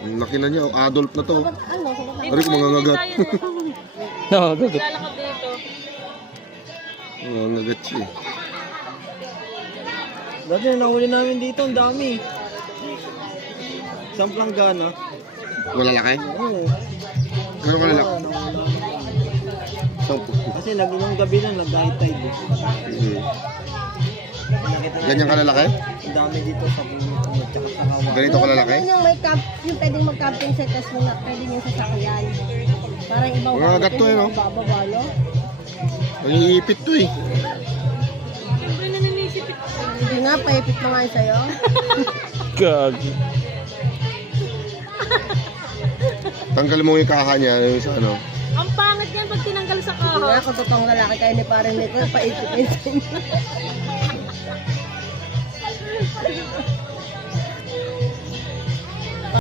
Ang laki na niya. Adult na to. Ano? Aray ko, mangangagat. No, gagot. Lalakad dito. Mangangagat siya. Dati na nahuli namin dito, ang dami. Isang planggana. Wala laki? Oo. Ano ka lalaki? Kasi lagi nung gabi na nag-high tide. Nakita na Ganyan ka lalaki? ang dami dito sa puno at saka sa kawa. Ganito ka lalaki? Yung may camp, yung pwedeng mag-camping set, tas mo na pwede yung sasakyan. Parang ibang Mga agat to, no? Bababalo. Nangiipit to eh. Siyempre naninisip ito. Hindi nga, paipit mo nga yun sa'yo. Gag. Tanggal mo yung kaha niya. Yung sa ano. Ang pangit yan pag tinanggal sa Hindi nga, kaha. kung totoong lalaki kayo ni parang Nico, paipit mo yun sa'yo.